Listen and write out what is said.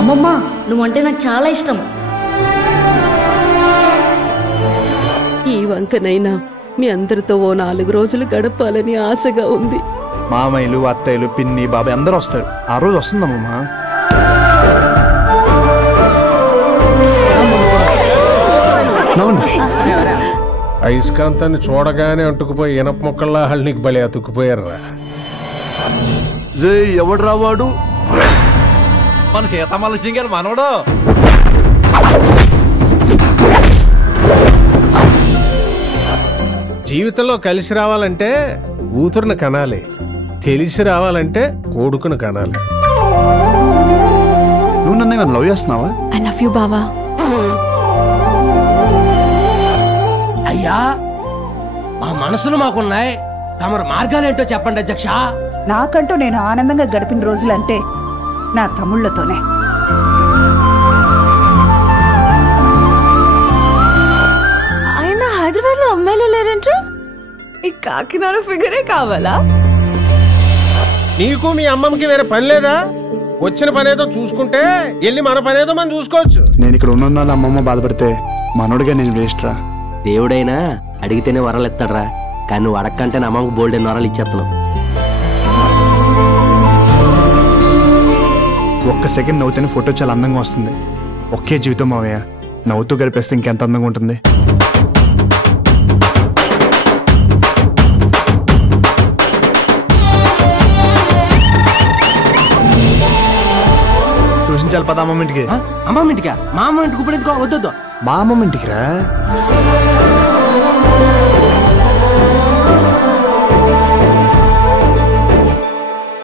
అమ్మమ్మ నువ్వంటే నాకు చాలా ఇష్టం. ఈ వంకనైనా మీ అందరితో ఓ 4 రోజులు గడపాలని ఆశగా ఉంది. మామయ్యలు, అత్తయ్యలు, పిన్ని, బాబాయ్ అందరూ వస్తారు. ఆ రోజు వస్తుందమ్మా. అయస్కాంతాన్ని చూడగానే అంటుకుపోయి ఇనప మొక్కల్లా వాళ్ళు నీకు బలి అతుక్కుపోయారా? ఎవడు రావాడు? మన సీతమ్మల సింగర్ మనవడు. జీవితంలో కలిసి రావాలంటే కూతురుని కనాలి, తెలిసి రావాలంటే కొడుకుని కనాలి. నువ్వు నన్ను ఏమైనా లవ్ చేస్తున్నావా? ఐ లవ్ యూ బావా. అయ్యా మా మనసులు మాకున్నాయి, తమరు మార్గాలేంటో చెప్పండి అధ్యక్ష. నాకంటూ నేను ఆనందంగా గడిపిన రోజులంటే నా తమ్ముళ్లతోనే. ఆయన హైదరాబాద్ లో అమ్మాయిలు లేరంట, ఈ కాకినాడ ఫిగరే కావాలా? నీకు మీ అమ్మమ్మకి వేరే పని లేదా? వచ్చిన పనేదో చూసుకుంటే వెళ్ళి మన పనేదో మనం చూసుకోవచ్చు. నేను ఇక్కడ ఉన్న అమ్మమ్మ బాధపడితే మనోడిగా నేను వేస్ట్ రా. దేవుడైనా అడిగితేనే వరాలు ఎత్తాడ్రా, కానీ నువ్వు అడగకంటే నా అమ్మకు బోల్డెన్ వరాలు ఇచ్చేస్తున్నావు. ఒక్క సెకండ్ నవ్వుతేనే ఫోటో చాలా అందంగా వస్తుంది. ఒకే జీవితం మావయ్య, నవ్వుతూ గడిపేస్తే ఇంకెంత అందంగా ఉంటుంది. చూసించాలి పద అమ్మమ్మ ఇంటికి. అమ్మమ్మ ఇంటికా? మా అమ్మ ఇంటికి ఇప్పుడు ఎందుకో? వద్దొద్దు, మా అమ్మమ్మ ఇంటికి రా.